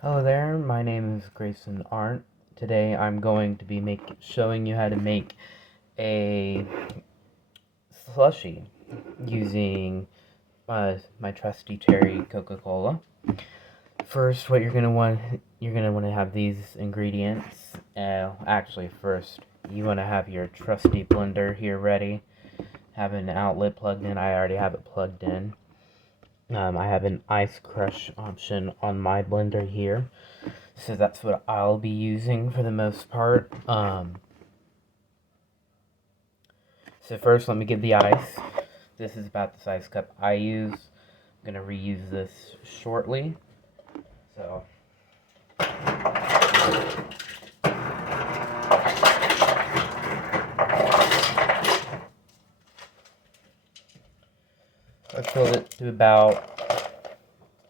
Hello there, my name is Grayson Arndt. Today I'm going to be showing you how to make a slushy using my trusty cherry Coca-Cola. First, what you're gonna want to have these ingredients. Actually, first you want to have your trusty blender here ready. Have an outlet plugged in. I already have it plugged in. I have an ice crush option on my blender here, so that's what I'll be using for the most part. So first, let me get the ice. This is about the size cup I use. I'm gonna reuse this shortly. So I filled it to about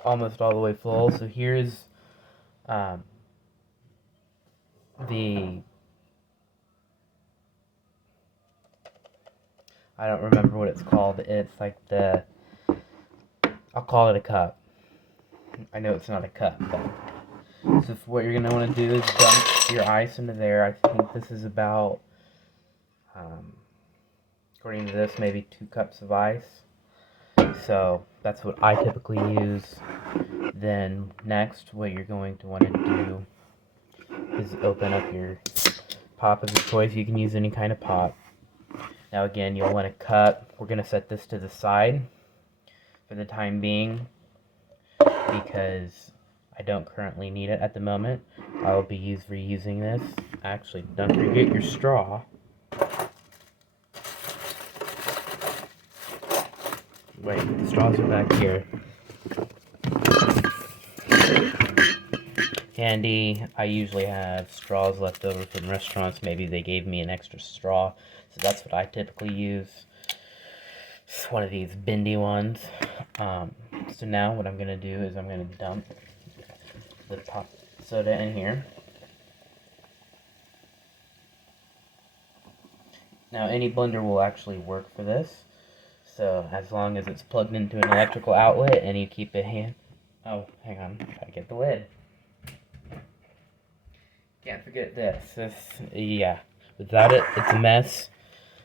almost all the way full. So here's the I don't remember what it's called. It's like I'll call it a cup. I know it's not a cup, but so what you're gonna want to do is dump your ice into there. I think this is about, according to this, maybe 2 cups of ice. So that's what I typically use. Then next, what you're going to want to do is open up your pop of your choice. You can use any kind of pop. Now again, you'll want to cut. We're going to set this to the side for the time being because I don't currently need it at the moment. I will be reusing this. Actually, don't forget your straw. Wait, the straws are back here. Handy. I usually have straws left over from restaurants. Maybe they gave me an extra straw, so that's what I typically use. It's one of these bendy ones. So now what I'm going to do is I'm going to dump the pop soda in here. Now any blender will actually work for this. So as long as it's plugged into an electrical outlet and you keep it Oh, hang on. Gotta get the lid. Can't forget this. Yeah. Without it, it's a mess.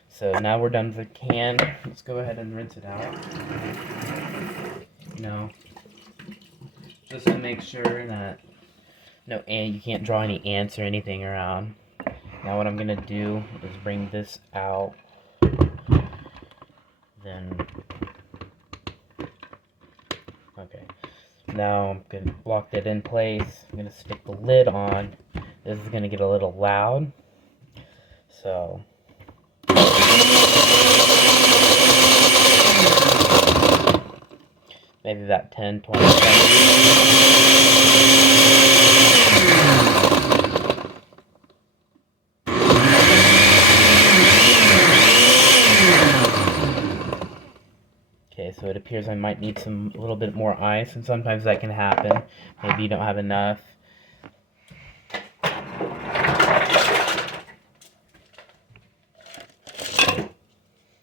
So now we're done with the can. Let's go ahead and rinse it out. Just to make sure that you can't draw any ants or anything around. Now what I'm gonna do is bring this out. Then, okay. Now I'm gonna lock that in place. I'm gonna stick the lid on. This is gonna get a little loud. So maybe about 10-20 seconds. Okay, so it appears I might need a little bit more ice, and sometimes that can happen. Maybe you don't have enough.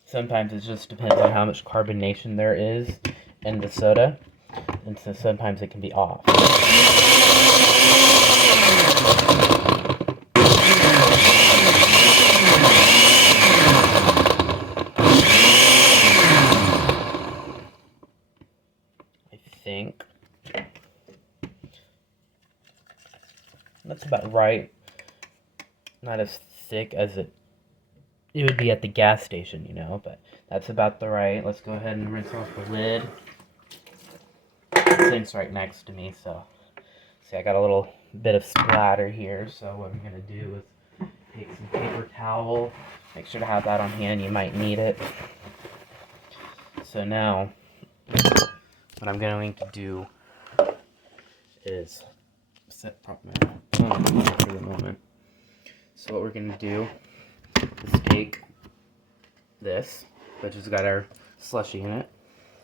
Sometimes it just depends on how much carbonation there is in the soda, and so sometimes it can be off. I think that's about right. Not as thick as it would be at the gas station, but that's about the right. Let's go ahead and rinse off the lid. The sink's right next to me, so see, I got a little bit of splatter here. So what I'm gonna do is take some paper towel. Make sure to have that on hand. You might need it. So now, what I'm going to do is set prop my phone for the moment. So what we're gonna do is take this, which has got our slushy in it.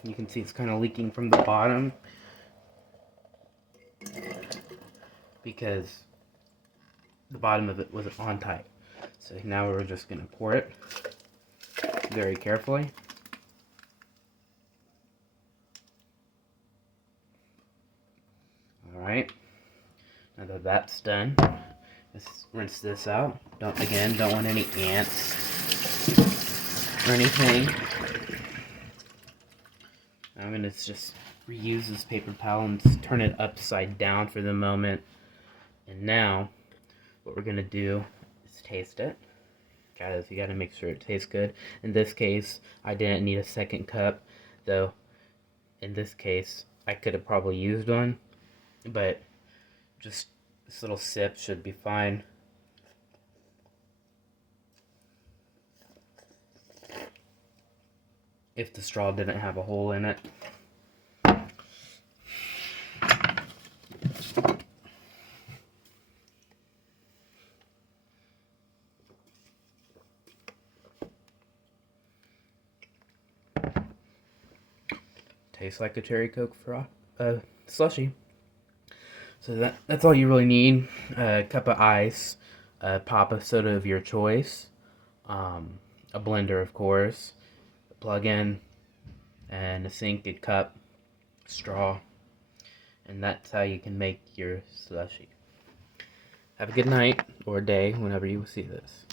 You can see it's kind of leaking from the bottom because the bottom of it wasn't on tight. So now we're just gonna pour it very carefully. Alright, Now that that's done, let's rinse this out. Don't want any ants or anything. I'm gonna just reuse this paper towel and just turn it upside down for the moment. And now, what we're gonna do is taste it. Guys, you gotta make sure it tastes good. In this case, I didn't need a second cup, though in this case, I could have probably used one, but just this little sip should be fine. If the straw didn't have a hole in it. Tastes like a cherry Coke slushy. So that's all you really need. A cup of ice, a pop of soda of your choice, a blender of course, a plug-in, and a sink, a cup, straw, and that's how you can make your slushy. Have a good night or day whenever you see this.